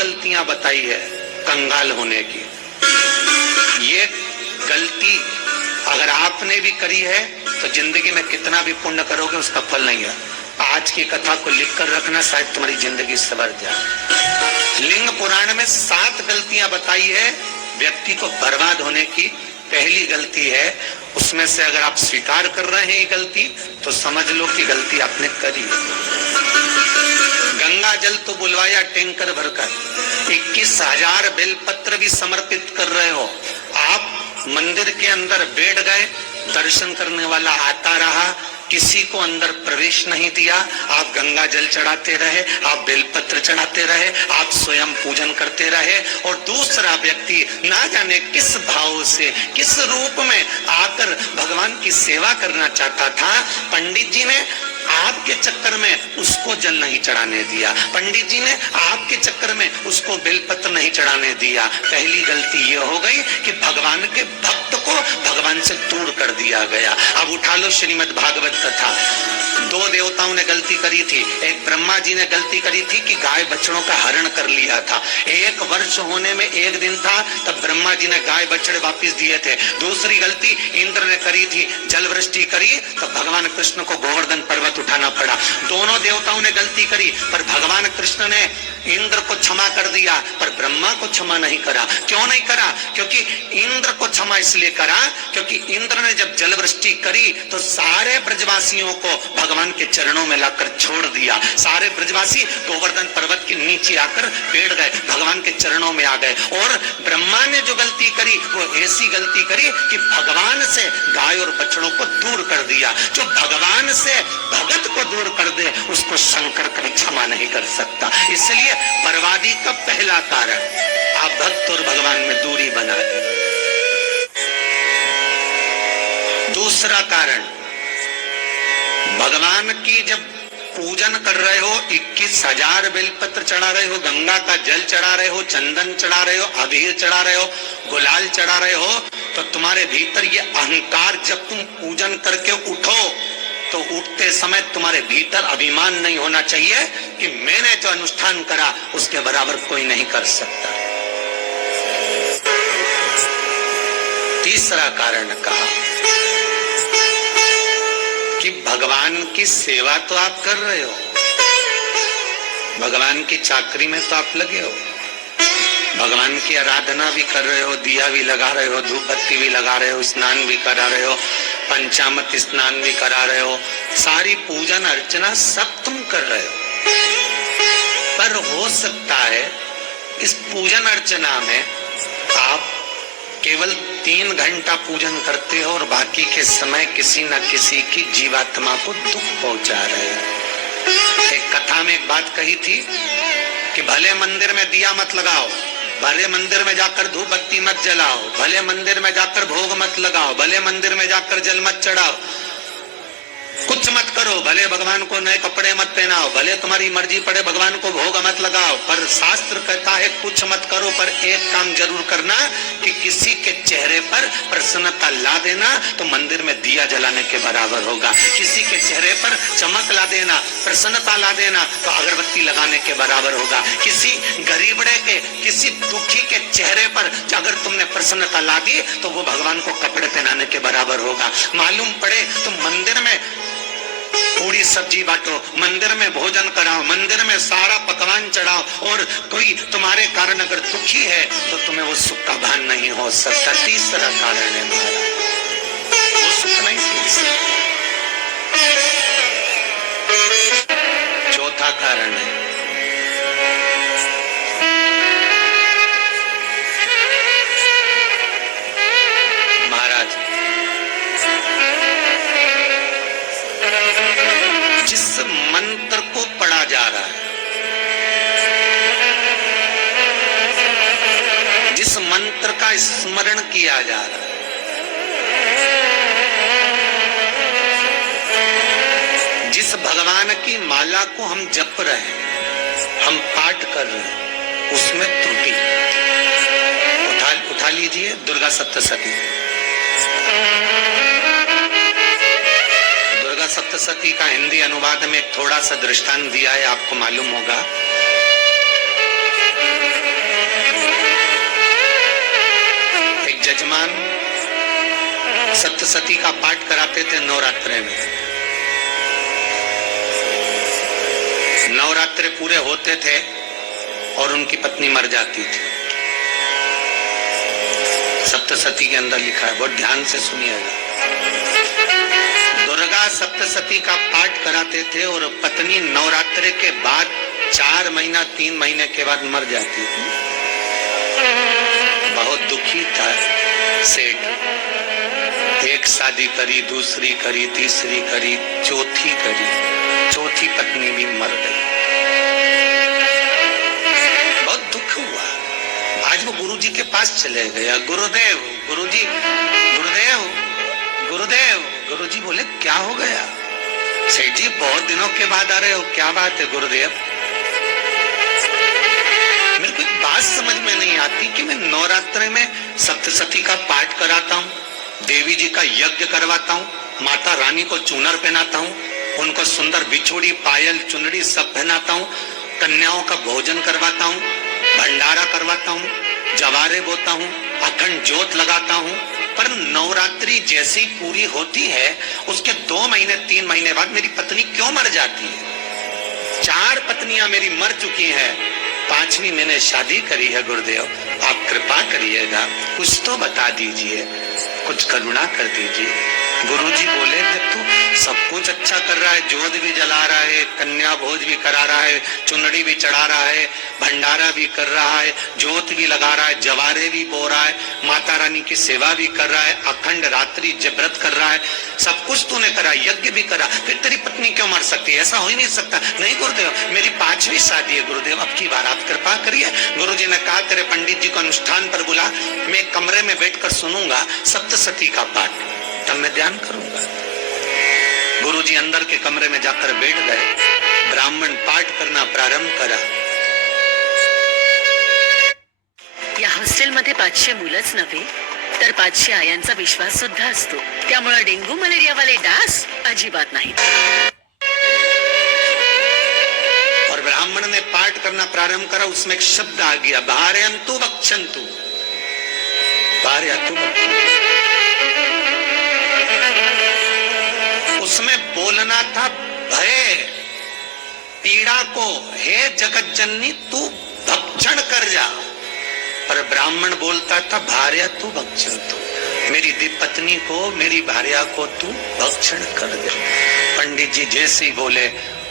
गलतियां बताई है कंगाल होने की। ये गलती अगर आपने भी करी है तो जिंदगी में कितना भी पुण्य करोगे उसका फल नहीं है। आज की कथा को लिख कर रखना, शायद तुम्हारी जिंदगी सवर जाए। लिंग पुराण में 7 गलतियां बताई है व्यक्ति को बर्बाद होने की। पहली गलती है, उसमें से अगर आप स्वीकार कर रहे हैं ये गलती तो समझ लो कि गलती आपने करी है। गंगा जल तो बुलवाया टैंकर भरकर, 21,000 बेलपत्र भी समर्पित कर रहे हो। आप मंदिर के अंदर बैठ गए, दर्शन करने वाला आता रहा, किसी को अंदर प्रवेश नहीं दिया। आप गंगा जल चढ़ाते रहे, आप बेलपत्र चढ़ाते रहे, आप स्वयं पूजन करते रहे, और दूसरा व्यक्ति ना जाने किस भाव से, किस रूप में आकर भगवान की सेवा करना चाहता था। पंडित जी ने आपके चक्कर में उसको जल नहीं चढ़ाने दिया, पंडित जी ने आपके चक्कर में उसको बेलपत्र नहीं चढ़ाने दिया। पहली गलती ये हो गई कि भगवान के भक्त को भगवान से दूर कर दिया गया। अब उठा लो श्रीमद् भागवत कथा। 2 देवताओं ने गलती करी थी। एक ब्रह्मा जी ने गलती करी थी कि गाय बछड़ों का हरण कर लिया था। 1 वर्ष होने में 1 दिन था, तब ब्रह्मा जी ने गाय बछड़े वापस दिए थे। दूसरी गलती इंद्र ने करी थी, जल वृष्टि करी, तब भगवान कृष्ण को गोवर्धन पर्वत उठाना पड़ा। दोनों देवताओं ने गलती करी, पर भगवान कृष्ण ने इंद्र को क्षमा कर दिया, पर ब्रह्मा को क्षमा नहीं करा। क्यों नहीं करा? क्योंकि इंद्र को क्षमा इसलिए करा क्योंकि इंद्र ने जब जल वृष्टि करी तो सारे ब्रजवासियों को भगवान के चरणों में लाकर छोड़ दिया। सारे ब्रजवासी गोवर्धन पर्वत के नीचे आकर बैठ गए, भगवान के चरणों में आ गए। और ब्रह्मा ने जो गलती करी वो ऐसी गलती करी कि भगवान से गाय और बछड़ों को दूर कर दिया। जो भगवान से भगत को दूर कर दे उसको शंकर कभी क्षमा नहीं कर सकता। इसलिए बर्बादी का पहला कारण आप भक्त और भगवान में दूरी बना दी। दूसरा कारण, भगवान की जब पूजन कर रहे हो, 21,000 बेलपत्र चढ़ा रहे हो, गंगा का जल चढ़ा रहे हो, चंदन चढ़ा रहे हो, अबीर चढ़ा रहे हो, गुलाल चढ़ा रहे हो, तो तुम्हारे भीतर ये अहंकार, जब तुम पूजन करके उठो तो उठते समय तुम्हारे भीतर अभिमान नहीं होना चाहिए कि मैंने जो अनुष्ठान करा उसके बराबर कोई नहीं कर सकता। तीसरा कारण कहा कि भगवान की सेवा तो आप कर रहे हो, भगवान की चाकरी में तो आप लगे हो, भगवान की आराधना भी कर रहे हो, दिया भी लगा रहे हो, धूप बत्ती भी लगा रहे हो, स्नान भी करा रहे हो, पंचामृत स्नान भी करा रहे हो, सारी पूजन अर्चना सब तुम कर रहे हो। पर हो सकता है इस पूजन अर्चना में आप केवल 3 घंटा पूजन करते हो और बाकी के समय किसी न किसी की जीवात्मा को दुख पहुंचा रहे हो। एक कथा में एक बात कही थी कि भले मंदिर में दिया मत लगाओ, भले मंदिर में जाकर धूप बत्ती मत जलाओ, भले मंदिर में जाकर भोग मत लगाओ, भले मंदिर में जाकर जल मत चढ़ाओ, कुछ मत करो, भले भगवान को नए कपड़े मत पहनाओ, भले तुम्हारी मर्जी पड़े भगवान को भोग मत लगाओ, पर शास्त्र कहता है कुछ मत करो, पर एक काम जरूर करना कि किसी के चेहरे पर प्रसन्नता ला देना तो मंदिर में दिया जलाने के बराबर होगा। किसी के चेहरे पर चमक ला देना, प्रसन्नता ला देना तो अगरबत्ती लगाने के बराबर होगा। किसी गरीबड़े के, किसी दुखी के चेहरे पर अगर तुमने प्रसन्नता ला दी तो वो भगवान को कपड़े पहनाने के बराबर होगा। मालूम पड़े तो मंदिर में पूरी सब्जी बांटो, मंदिर में भोजन कराओ, मंदिर में सारा पकवान चढ़ाओ, और कोई तुम्हारे कारण अगर दुखी है तो तुम्हें वो सुख का भान नहीं हो सकता। तीसरा कारण है महाराज, वो सुख नहीं मिल सकता। चौथा कारण है महाराज, जिस मंत्र को पढ़ा जा रहा है, जिस मंत्र का स्मरण किया जा रहा है, जिस भगवान की माला को हम जप रहे हैं, हम पाठ कर रहे हैं, उसमें त्रुटि। उठा लीजिए दुर्गा सप्तशती। सप्तशती का हिंदी अनुवाद में थोड़ा सा दृष्टांत दिया है, आपको मालूम होगा। जजमान सप्तशती का पाठ कराते थे नवरात्रे में। नवरात्रे पूरे होते थे और उनकी पत्नी मर जाती थी। सप्तशती के अंदर लिखा है, बहुत ध्यान से सुनिएगा। दुर्गा सप्तशती का पाठ कराते थे और पत्नी नवरात्रे के बाद 4 महीना 3 महीने के बाद मर जाती थी। बहुत दुखी था सेठ। एक शादी करी, दूसरी करी, तीसरी करी, चौथी करी, चौथी पत्नी भी मर गई। बहुत दुख हुआ। आज वो गुरुजी के पास चले गया, गुरुदेव, गुरुजी, गुरुदेव, गुरुदेव। गुरुजी बोले क्या हो गया? सेठ जी बहुत दिनों के बाद आ रहे हो, क्या बात है गुरुदेव? मेरे को एक बात समझ में नहीं आती कि मैं नवरात्रे में सप्तशती का पाठ कराता हूँ, देवी जी का यज्ञ करवाता हूँ, माता रानी को चूनर पहनाता हूँ, उनको सुंदर बिछोड़ी, पायल, चुनरी सब पहनाता हूँ, कन्याओं का भोजन करवाता हूँ, भंडारा करवाता हूँ, जवारे बोता हूँ, अखंड ज्योत लगाता हूँ, पर नवरात्रि जैसी पूरी होती है उसके 2 महीने 3 महीने बाद मेरी पत्नी क्यों मर जाती है? 4 पत्नियां मेरी मर चुकी हैं, 5वीं मैंने शादी करी है। गुरुदेव आप कृपा करिएगा, कुछ तो बता दीजिए, कुछ करुणा कर दीजिए। गुरुजी बोले जब तू सब कुछ अच्छा कर रहा है, ज्योत भी जला रहा है, कन्या भोज भी करा रहा है, चुनरी भी चढ़ा रहा है, भंडारा भी कर रहा है, ज्योत भी लगा रहा है, जवारे भी बो रहा है, माता रानी की सेवा भी कर रहा है, अखंड रात्रि व्रत कर रहा है, सब कुछ तूने करा, यज्ञ भी करा, फिर तेरी पत्नी क्यों मर सकती है? ऐसा हो ही नहीं सकता। नहीं गुरुदेव, मेरी 5वीं शादी है गुरुदेव, अब की बार आप कृपा करिए। गुरुजी ने कहा तेरे पंडित जी को अनुष्ठान पर बुला, मैं कमरे में बैठकर सुनूंगा सप्तशती का पाठ, तब मैं ध्यान करूंगा। गुरुजी अंदर के कमरे में जाकर बैठ गए, ब्राह्मण पाठ करना प्रारंभ करा। या हॉस्टेलमध्ये 500 मुलंच नव्हे तर 500 आयांचा विश्वास सुद्धा असतो, त्यामुळे डेंगू मलेरिया वाले डास अजिबात नाही। और ब्राह्मण ने पाठ करना प्रारंभ करा, उसमें एक शब्द आ गया, भार्यन्तु भक्षन्तु, भार्यन्तु भक्षन्तु। उसमें बोलना था भय, पीड़ा को, हे जगत जननी तू भक्षण कर जा, पर ब्राह्मण बोलता था भार्या तू भक्षण, तू मेरी पत्नी को, मेरी भार्या को तू भक्षण कर दे। पंडित जी जैसे ही बोले,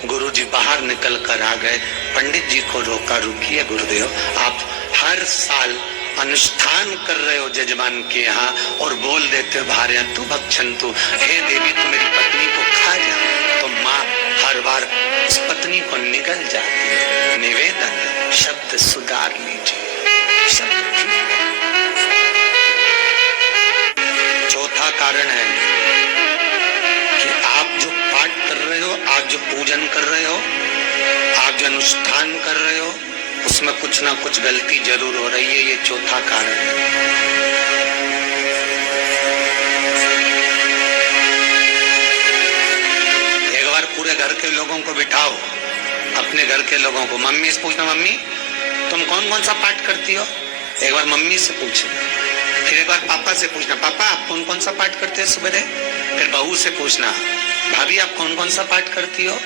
गुरुजी बाहर निकल कर आ गए। पंडित जी को रोका, रुकिए गुरुदेव, आप हर साल अनुष्ठान कर रहे हो जजमान के यहाँ और बोल देते भार्या तू भक्षण, तू हे देवी तू मेरी पत्नी को खा जा, तो माँ हर बार उस पत्नी को निगल जाती है। निवेदन, शब्द सुधार लीजिए, शब्द ठीक है। चौथा कारण है कि आप जो पाठ कर रहे हो, आप जो पूजन कर रहे हो, आप जो अनुष्ठान कर रहे हो, उसमें कुछ ना कुछ गलती जरूर हो रही है। ये चौथा कारण है। एक बार पूरे घर के लोगों को बिठाओ, अपने घर के लोगों को, मम्मी से पूछना, मम्मी तुम कौन कौन सा पाठ करती हो? एक बार मम्मी से पूछना, फिर एक बार पापा से पूछना, पापा आप कौन कौन सा पाठ करते हैं सुबह? फिर बहू से पूछना, भाभी आप कौन कौन सा पाठ करती हो?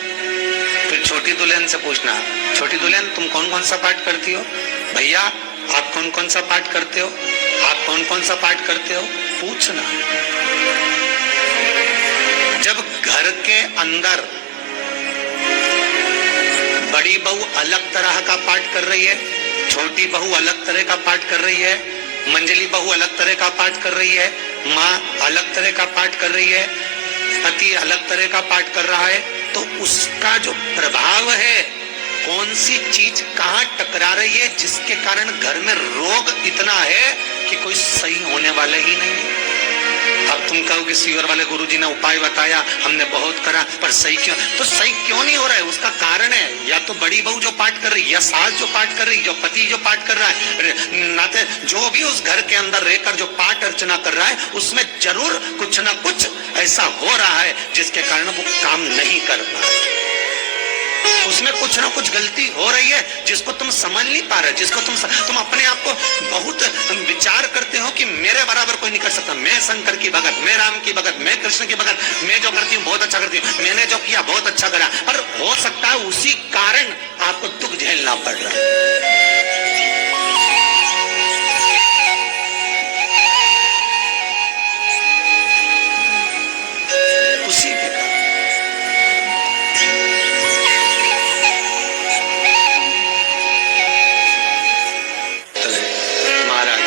फिर छोटी दुल्हन से पूछना, छोटी दुल्हन तुम कौन कौन सा पाठ करती हो? भैया आप कौन कौन सा पाठ करते हो? आप कौन कौन सा पाठ करते हो? पूछना। जब घर के अंदर बड़ी बहू अलग तरह का पाठ कर रही है, छोटी बहू अलग तरह का पाठ कर रही है, मंजली बहू अलग तरह का पाठ कर रही है, माँ अलग तरह का पाठ कर रही है, पति अलग तरह का पाठ कर रहा है, तो उसका जो प्रभाव है, कौन सी चीज कहाँ टकरा रही है, जिसके कारण घर में रोग इतना है कि कोई सही होने वाला ही नहीं है। अब तुम कहोगे सीवर वाले गुरुजी ने उपाय बताया, हमने बहुत करा, पर सही क्यों? तो सही क्यों नहीं हो रहा है? उसका कारण है या तो बड़ी बहू जो पाठ कर रही है, या सास जो पाठ कर रही है, जो पति जो पाठ कर रहा है, नाते जो भी उस घर के अंदर रहकर जो पाठ अर्चना कर रहा है, उसमें जरूर कुछ ना कुछ ऐसा हो रहा है जिसके कारण वो काम नहीं कर पा रहा। उसमें कुछ ना कुछ गलती हो रही है जिसको तुम समझ नहीं पा रहे, जिसको तुम अपने आप को बहुत विचार करते हो कि मेरे बराबर कोई नहीं कर सकता, मैं शंकर की भगत, मैं राम की भगत, मैं कृष्ण की भगत, मैं जो करती हूँ बहुत अच्छा करती हूँ, मैंने जो किया बहुत अच्छा करा। पर हो सकता है उसी कारण आपको दुख झेलना पड़ रहा है। उसी के कारण महाराज,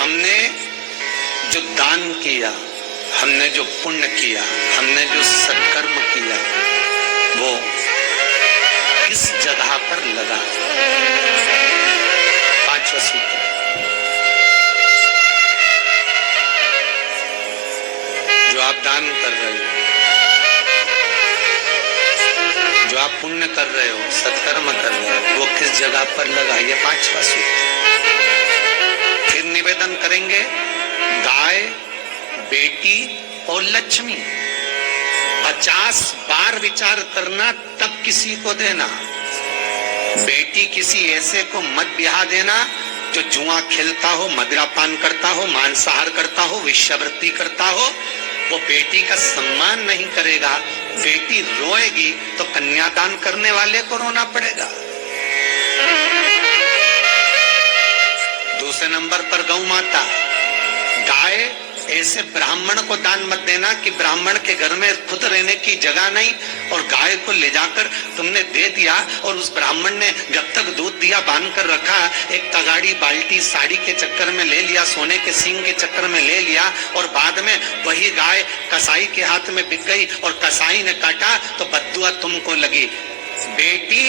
हमने जो दान किया, हमने जो पुण्य किया, हमने जो सत्कर्म किया, वो किस जगह पर लगा? पांचवा सूत्र, जो आप दान कर रहे हो, जो आप पुण्य कर रहे हो, सत्कर्म कर रहे हो, वो किस जगह पर लगा? ये पांचवा सूत्र। फिर निवेदन करेंगे, गाय, बेटी और लक्ष्मी 50 बार विचार करना, तब किसी को देना। बेटी किसी ऐसे को मत ब्याह देना जो जुआ खेलता हो, मदिरापान करता हो, मांसाहार करता हो, वेश्यावृत्ति करता हो। वो बेटी का सम्मान नहीं करेगा। बेटी रोएगी तो कन्यादान करने वाले को रोना पड़ेगा। दूसरे नंबर पर गौ माता, गाय ऐसे ब्राह्मण को दान मत देना कि ब्राह्मण के घर में खुद रहने की जगह नहीं और गाय को ले जाकर तुमने दे दिया और उस ब्राह्मण ने जब तक दूध दिया बांध कर रखा, एक तगाड़ी बाल्टी साड़ी के चक्कर में ले लिया, सोने के सींग के चक्कर में ले लिया और बाद में वही गाय कसाई के हाथ में बिक गई और कसाई ने काटा तो बद्दुआ तुमको लगी। बेटी,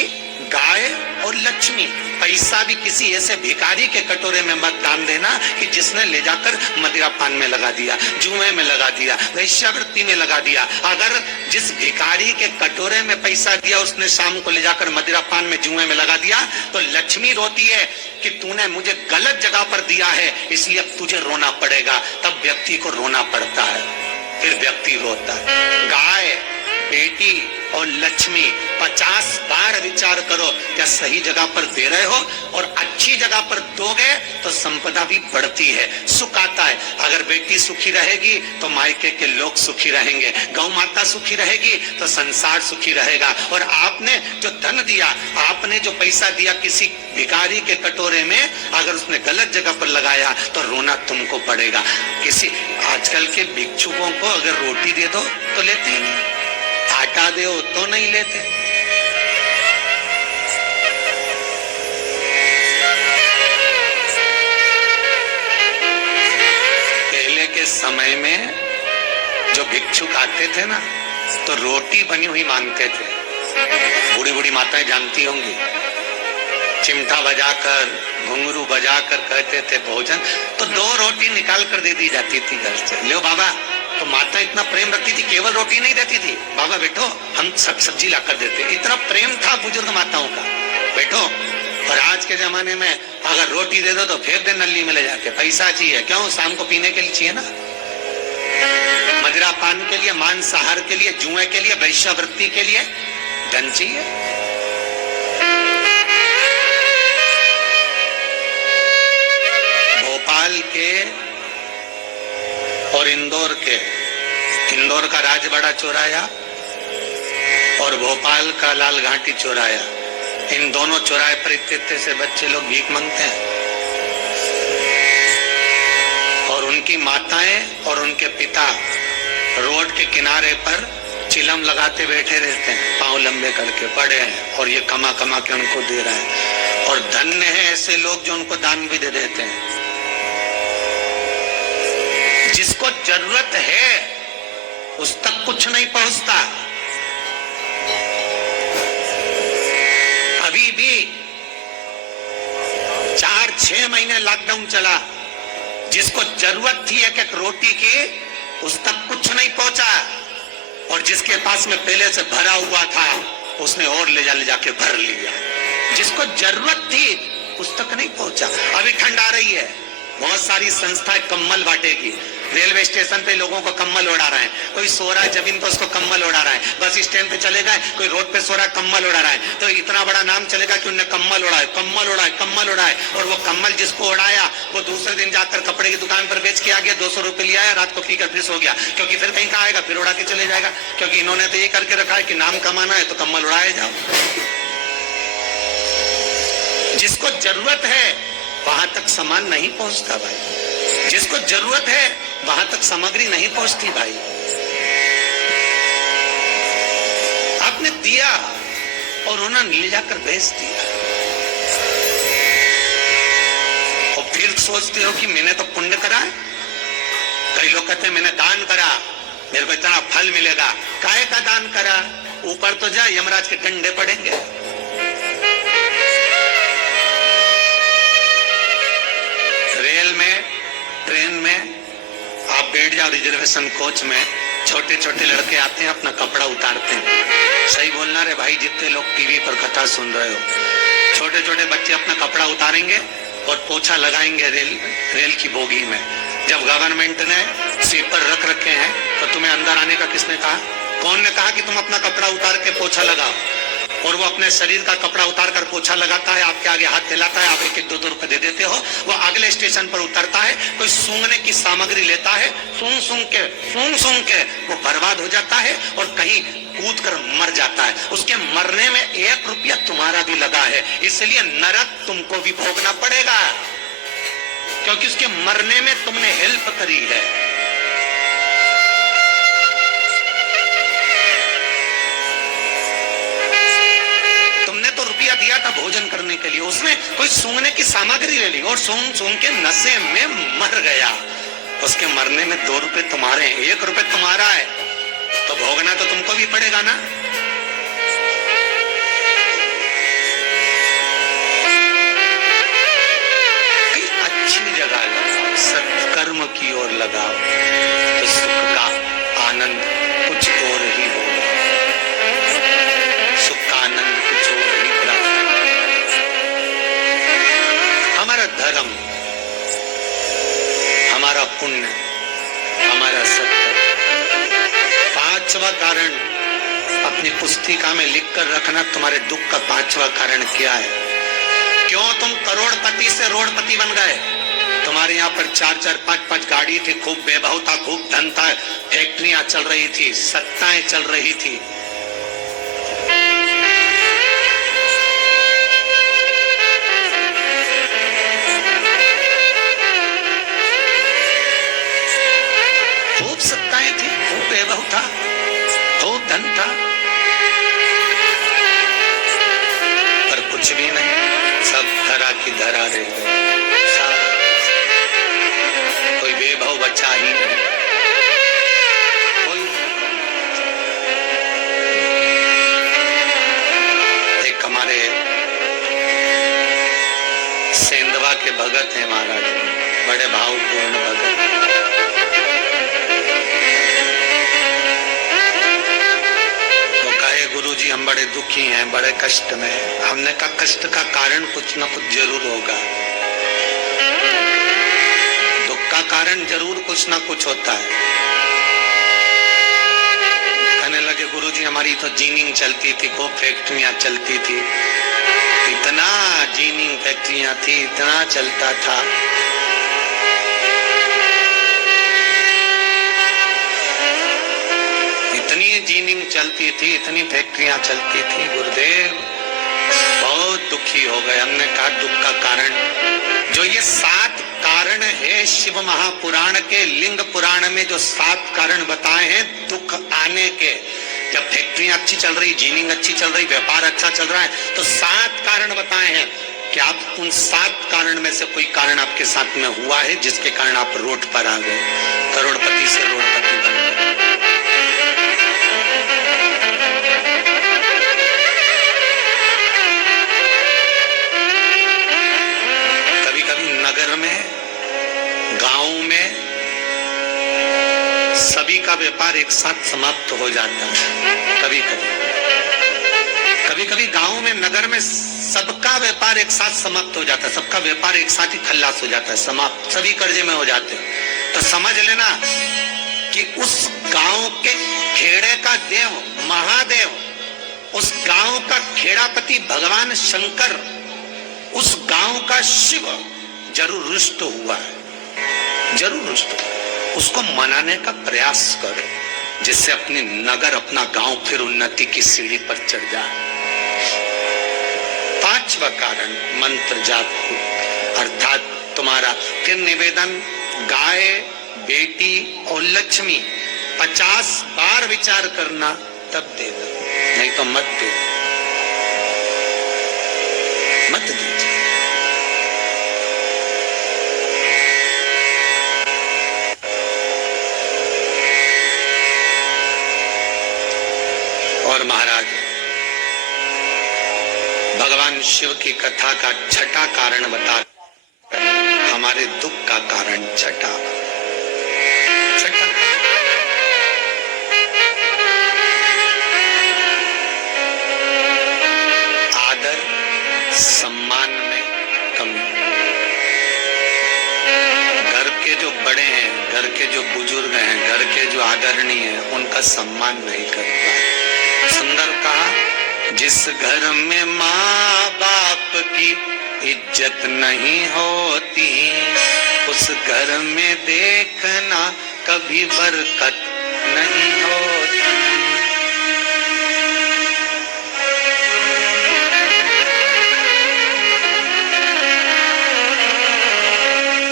गाय और लक्ष्मी, पैसा भी किसी ऐसे भिखारी के कटोरे में मत दान देना कि जिसने ले जाकर मदिरापान में लगा दिया, जुए में लगा दिया, वेश्यावृत्ति में लगा दिया। अगर जिस भिखारी के कटोरे में पैसा दिया उसने शाम को ले जाकर मदिरापान में, जुए में लगा दिया, तो लक्ष्मी रोती है कि तूने मुझे गलत जगह पर दिया है, इसलिए अब तुझे रोना पड़ेगा। तब व्यक्ति को रोना पड़ता है, फिर व्यक्ति रोता है। गाय, बेटी और लक्ष्मी 50 बार विचार करो, क्या सही जगह पर दे रहे हो? और अच्छी जगह पर दोगे तो संपदा भी बढ़ती है, सुख आता है। अगर बेटी सुखी रहेगी तो मायके के लोग सुखी रहेंगे, गौ माता सुखी रहेगी तो संसार सुखी रहेगा। और आपने जो धन दिया, आपने जो पैसा दिया किसी भिखारी के कटोरे में, अगर उसने गलत जगह पर लगाया तो रोना तुमको पड़ेगा। किसी आजकल के भिक्षुकों को अगर रोटी दे दो तो लेते ही नहीं, आटा दो तो नहीं लेते। पहले के समय में जो भिक्षुक आते थे ना, तो रोटी बनी हुई मांगते थे। बूढ़ी बूढ़ी माताएं जानती होंगी, चिमटा बजाकर, घुंघरू बजाकर कहते थे भोजन, तो 2 रोटी निकाल कर दे दी जाती थी घर से। लो बाबा, तो माता इतना प्रेम रखती थी, केवल रोटी नहीं देती थी, बाबा बैठो हम सब्जी लाकर देते। इतना प्रेम था बुजुर्ग माताओं का, बैठो। और आज के जमाने में अगर रोटी दे दो तो फेंक दे नली में ले जाके, पैसा चाहिए। क्यों? शाम को पीने के लिए चाहिए ना, मदिरापान के लिए, मांसाहार के लिए, जुए के लिए, वेश्यावृत्ति के लिए धन चाहिए। भोपाल के और इंदौर के, इंदौर का राजवाड़ा चौराया और भोपाल का लाल घाटी चौराया, इन दोनों चौराहे पर इतने से बच्चे लोग भीख मांगते हैं और उनकी माताएं और उनके पिता रोड के किनारे पर चिलम लगाते बैठे रहते हैं, पांव लंबे करके पड़े हैं और ये कमा कमा के उनको दे रहा है। और धन्य है ऐसे लोग जो उनको दान भी दे देते हैं। जिसको जरूरत है उस तक कुछ नहीं पहुंचता। अभी भी 4-6 महीने लॉकडाउन चला, जिसको जरूरत थी एक रोटी की उस तक कुछ नहीं पहुंचा, और जिसके पास में पहले से भरा हुआ था उसने और ले जाके भर लिया। जिसको जरूरत थी उस तक नहीं पहुंचा। अभी ठंड आ रही है, बहुत सारी संस्थाएं कंबल बांटेगी, रेलवे स्टेशन पे लोगों को कम्बल उड़ा रहे हैं, कोई सो रहा है जमीन पर उसको कम्बल उड़ा रहा है, बस स्टैंड पे चले गए कोई रोड पे सो रहा है कम्बल उड़ा रहा है, तो इतना बड़ा नाम चलेगा कि उन्हें कम्बल उड़ाए, कम्बल उड़ाए, कम्बल उड़ाए। और वो कम्बल जिसको उड़ाया वो दूसरे दिन जाकर कपड़े की दुकान पर बेच के आ गया, 200 रुपए लिया है, रात को पीकर फिर सो गया, क्योंकि फिर कहीं का आएगा फिर उड़ा के चले जाएगा, क्योंकि इन्होंने तो ये करके रखा है कि नाम कमाना है तो कम्बल उड़ाए जाओ। जिसको जरूरत है वहां तक सामान नहीं पहुंचता भाई, जिसको जरूरत है वहां तक सामग्री नहीं पहुंचती भाई। आपने दिया और उन्होंने ले जाकर बेच दिया, और फिर सोचते हो कि मैंने तो पुण्य करा है। कई लोग कहते हैं मैंने दान करा, मेरे को इतना फल मिलेगा। काहे का दान करा? ऊपर तो जा, यमराज के डंडे पड़ेंगे। रेल में, ट्रेन में आप बैठ जाओ रिजर्वेशन कोच में, छोटे छोटे लड़के आते हैं अपना कपड़ा उतारते हैं। सही बोलना रे भाई, जितने लोग टीवी पर कथा सुन रहे हो, छोटे छोटे बच्चे अपना कपड़ा उतारेंगे और पोछा लगाएंगे रेल की बोगी में। जब गवर्नमेंट ने स्वीपर रख रखे हैं तो तुम्हें अंदर आने का किसने कहा? कौन ने कहा कि तुम अपना कपड़ा उतार के पोछा लगाओ? और वो अपने शरीर का कपड़ा उतार कर पोछा लगाता है, आपके आगे हाथ फैलाता है, आप 1-1, 2-2 रुपए दे देते हो। वो अगले स्टेशन पर उतरता है, कोई सूंघने की सामग्री लेता है, सूंघ सूंघ के वो बर्बाद हो जाता है और कहीं कूद कर मर जाता है। उसके मरने में 1 रुपया तुम्हारा भी लगा है, इसलिए नरक तुमको भी भोगना पड़ेगा, क्योंकि उसके मरने में तुमने हेल्प करी है। दिया था भोजन करने के लिए, उसने कोई सूंघने की सामग्री ले ली और सूंघ के नशे में मर गया। उसके मरने में 2 रुपए तुम्हारे हैं, 1 रुपए तुम्हारा है, तो भोगना तो तुमको भी पड़ेगा ना। अच्छी जगह लगाओ, सत्कर्म की ओर लगाओ, तो सुख का आनंद कुछ और ही होगा, सुख का आनंद कुछ और ही प्राप्त। हमारा धर्म, हमारा पुण्य, हमारा सत्कर्म। 5वां कारण अपनी पुस्तिका में लिखकर रखना, तुम्हारे दुख का 5वां कारण क्या है? क्यों तुम करोड़पति से रोड़पति बन गए? तुम्हारे यहाँ पर 4-4, 5-5 गाड़ी थी, खूब वैभव था, खूब धन था, फैक्ट्रियां चल रही थी, सत्ताएं चल रही थी। खूब सत्ताएं थी, खूब वैभव था, खूब धन था, पर कुछ भी नहीं, सब धरा की धरा रह गई। कोई वैभव बचा ही नहीं, कोई। एक हमारे सेंधवा के भगत हैं महाराज, बड़े भावपूर्ण भगत। गुरुजी हम बड़े दुखी हैं, बड़े कष्ट में। हमने कहा कष्ट का कारण कुछ ना कुछ जरूर होगा, दुख का कारण जरूर कुछ ना कुछ होता है। कहने लगे गुरुजी हमारी तो जीनिंग चलती थी, खूब फैक्ट्रियां चलती थी, इतना जीनिंग फैक्ट्रियां थी, इतना चलता था। इतनी जीनिंग चलती थी, इतनी फैक्ट्रियां चलती थी, गुरुदेव बहुत दुखी हो गए। हमने कहा दुख का कारण, जो ये 7 कारण है शिव महापुराण के, लिंग पुराण में जो 7 कारण बताए हैं दुख आने के, जब फैक्ट्रियां अच्छी चल रही, जीनिंग अच्छी चल रही, व्यापार अच्छा चल रहा है, तो 7 कारण बताए हैं कि आप उन 7 कारण में से कोई कारण आपके साथ में हुआ है जिसके कारण आप रोड पर आ गए, करोड़पति से रोडपति बन गए। नगर में, गांव में सभी का व्यापार एक साथ समाप्त हो जाता है। कभी कभी गांव में, नगर में सबका व्यापार एक साथ समाप्त हो जाता है, सबका व्यापार एक साथ ही खल्लास हो जाता है, समाप्त, सभी कर्जे में हो जाते हैं। तो समझ लेना कि उस गांव के खेड़े का देव महादेव, उस गांव का खेड़ापति भगवान शंकर, उस गांव का शिव जरूर रुष्ट हुआ है, जरूर रुष्ट। उसको मनाने का प्रयास करो जिससे अपनी नगर, अपना गांव फिर उन्नति की सीढ़ी पर चढ़ जाए। पांचवा कारण मंत्र जाप हो, अर्थात तुम्हारा फिर निवेदन, गाय, बेटी और लक्ष्मी 50 बार विचार करना तब देना, नहीं तो मत दे, मत दीजिए। और महाराज भगवान शिव की कथा का छठा कारण बता, हमारे दुख का कारण छठा आदर सम्मान में कमी। घर के जो बड़े हैं, घर के जो बुजुर्ग हैं, घर के जो आदरणीय हैं, उनका सम्मान नहीं करता। सुंदर कहा, जिस घर में माँ बाप की इज्जत नहीं होती, उस घर में देखना कभी बरकत नहीं होती।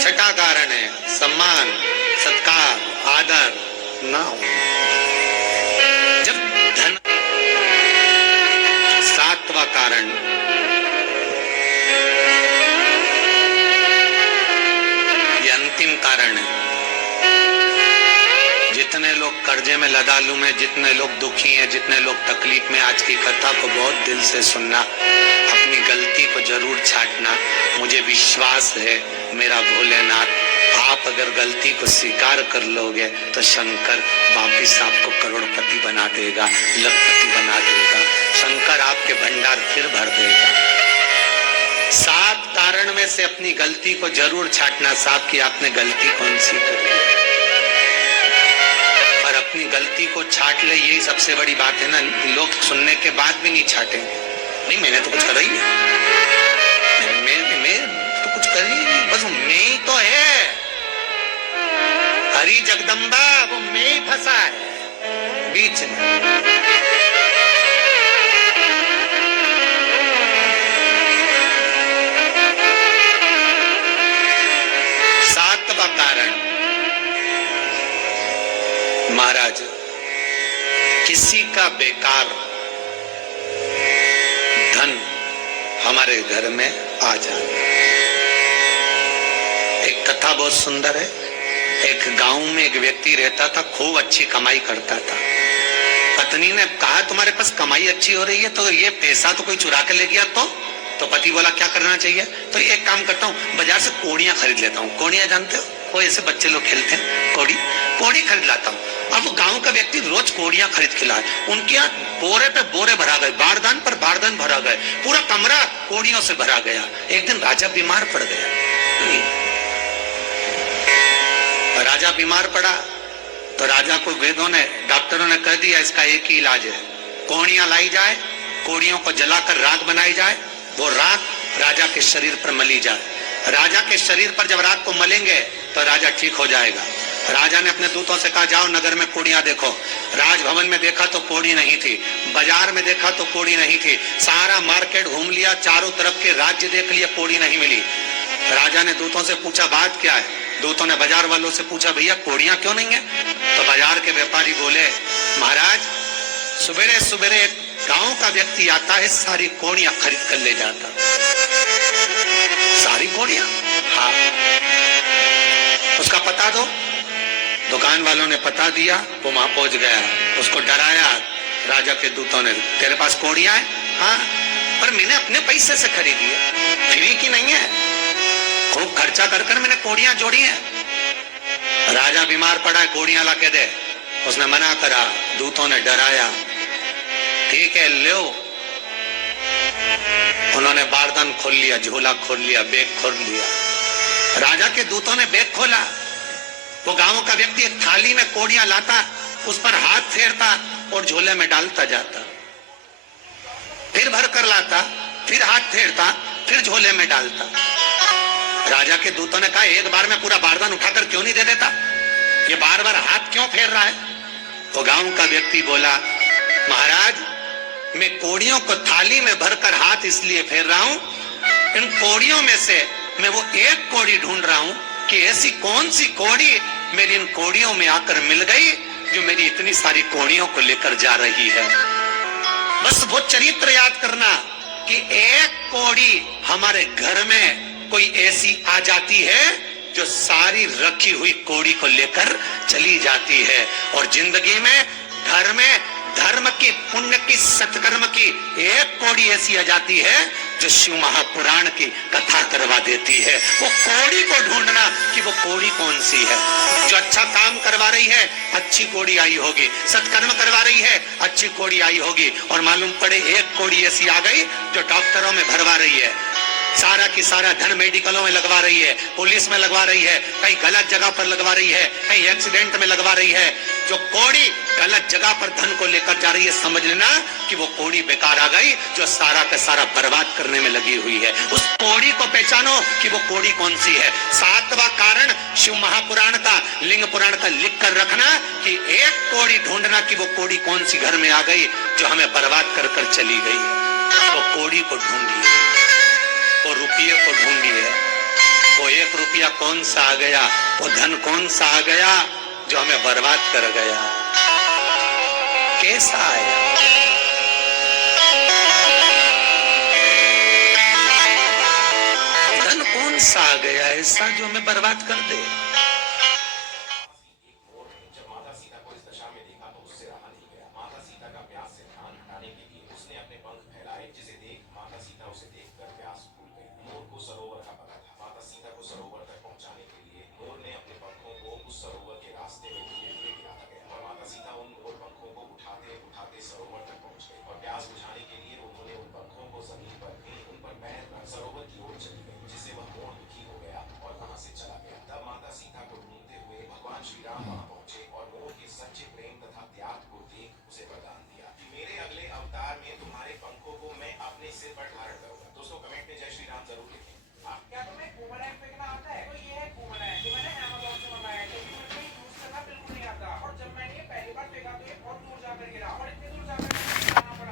छठा कारण है सम्मान, सत्कार, आदर ना हो। जब धन। सातवां कारण ये अंतिम कारण है। जितने लोग कर्जे में, लदालू में, जितने लोग दुखी हैं, जितने लोग तकलीफ में, आज की कथा को बहुत दिल से सुनना, अपनी गलती को जरूर छांटना। मुझे विश्वास है मेरा भोलेनाथ, आप अगर गलती को स्वीकार कर लोगे तो शंकर वापिस आपको करोड़पति बना देगा, लखपति बना देगा। शंकर आपके भंडार फिर भर देगा। 7 कारण में से अपनी गलती को जरूर छांटना साहब कि आपने गलती कौन सी करी, और अपनी गलती को छांट ले, यही सबसे बड़ी बात है ना। लोग सुनने के बाद भी नहीं छाटेंगे, नहीं मैंने तो कुछ करा ही नहीं, मैं तो कुछ कर ही नहीं, बस मैं ही तो है। हरी जगदम्बा वो मैं ही फंसा है बीच में। सातवां कारण महाराज, किसी का बेकार धन हमारे घर में आ जाए। एक कथा बहुत सुंदर है। एक गांव में एक व्यक्ति रहता था, खूब अच्छी कमाई करता था। पत्नी ने कहा तुम्हारे पास कमाई अच्छी हो रही है तो ये पैसा तो कोई चुरा के ले गया तो पति बोला क्या करना चाहिए, तो एक काम करता हूँ बाजार से कोड़ियां खरीद लेता हूँ। कोड़ियां जानते हो, वो ऐसे बच्चे लोग खेलते हैं, कोड़ी खरीद लाता हूँ। अब वो गांव का व्यक्ति रोज कोड़ियां खरीद के लाए, उनके यहाँ बोरे पे बोरे भरा गए, बारदान पर बारदान भरा गए, पूरा कमरा कोड़ियों से भरा गया। एक दिन राजा बीमार पड़ गया। राजा बीमार पड़ा तो राजा को वेदों ने, डॉक्टरों ने कह दिया इसका एक ही इलाज है, कोड़ियां लाई जाए, कोड़ियों को जलाकर राख बनाई जाए, वो राख राजा के शरीर पर मली जाए। राजा के शरीर पर जब राख को मलेंगे तो राजा ठीक हो जाएगा। राजा ने अपने दूतों से कहा जाओ नगर में कोड़ियां देखो। राजभवन में देखा तो कोड़ी नहीं थी, बाजार में देखा तो कोड़ी नहीं थी, सारा मार्केट घूम लिया, चारों तरफ के राज्य देख लिया, कोड़ी नहीं मिली। राजा ने दूतों से पूछा बात क्या है। दूतों ने बाजार वालों से पूछा भैया कोड़ियां क्यों नहीं है। तो बाजार के व्यापारी बोले महाराज सुबेरे सुबेरे गांव का व्यक्ति आता है, सारी कोड़ियां खरीद कर ले जाता। सारी कोड़ियां? हाँ। उसका पता दो। दुकान वालों ने पता दिया, वो वहां पहुंच गया, उसको डराया। राजा के दूतों ने तेरे पास कोड़ियां है? हाँ, पर मैंने अपने पैसे से खरीदी है, फ्री की नहीं है, खूब खर्चा कर कर मैंने कोड़ियां जोड़ी हैं। राजा बीमार पड़ा है, कोड़ियां ला के दे। उसने मना करा, दूतों ने डराया, ठीक है लो। उन्होंने बारदान खोल लिया, झोला खोल लिया, बैग खोल लिया। राजा के दूतों ने बैग खोला, वो गांव का व्यक्ति एक थाली में कोड़ियां लाता, उस पर हाथ फेरता और झोले में डालता जाता, फिर भर कर लाता, फिर हाथ फेरता, फिर झोले में डालता। राजा के दूतों ने कहा, एक बार में पूरा बारदान उठाकर क्यों नहीं दे देता, ये बार बार हाथ क्यों फेर रहा है? तो गांव का व्यक्ति बोला, महाराज, मैं कोड़ियों को थाली में भरकर हाथ इसलिए फेर रहा हूं, इन कोड़ियों में से मैं वो एक कोड़ी ढूंढ रहा हूं कि ऐसी कौन सी कोड़ी मेरी इन कोड़ियों में आकर मिल गई जो मेरी इतनी सारी कोड़ियों को लेकर जा रही है। बस वो चरित्र याद करना कि एक कोड़ी हमारे घर में कोई ऐसी आ जाती है जो सारी रखी हुई कोड़ी को लेकर चली जाती है। और जिंदगी में घर में धर्म की, पुण्य की, सत्कर्म की एक कोड़ी ऐसी आ जाती है जो शिव महापुराण की कथा करवा देती है। वो कोड़ी को ढूंढना कि वो कोड़ी कौन सी है। जो अच्छा काम करवा रही है, अच्छी कोड़ी आई होगी, सत्कर्म करवा रही है, अच्छी कोड़ी आई होगी। और मालूम पड़े एक कोड़ी ऐसी आ गई जो डॉक्टरों में भरवा रही है, सारा की सारा धन मेडिकलों में लगवा रही है, पुलिस में लगवा रही है, कहीं गलत जगह पर लगवा रही है, कहीं एक्सीडेंट में लगवा रही है। जो कोड़ी गलत जगह पर धन को लेकर जा रही है, समझ लेना कि वो कोड़ी बेकार आ गई जो सारा का सारा बर्बाद करने में लगी हुई है। उस कोड़ी को पहचानो कि वो कोड़ी कौन सी है। 7वां कारण शिव महापुराण का, लिंग पुराण का लिख कर रखना कि एक कोड़ी ढूंढना कि वो कोड़ी कौन सी घर में आ गई जो हमें बर्बाद कर कर चली गई। तो कोड़ी को ढूंढिए, वो रुपये को ढूंढिए, वो 1 रुपया कौन सा आ गया, वो धन कौन सा आ गया जो हमें बर्बाद कर गया, कैसा आया। धन कौन सा आ गया ऐसा जो हमें बर्बाद कर दे।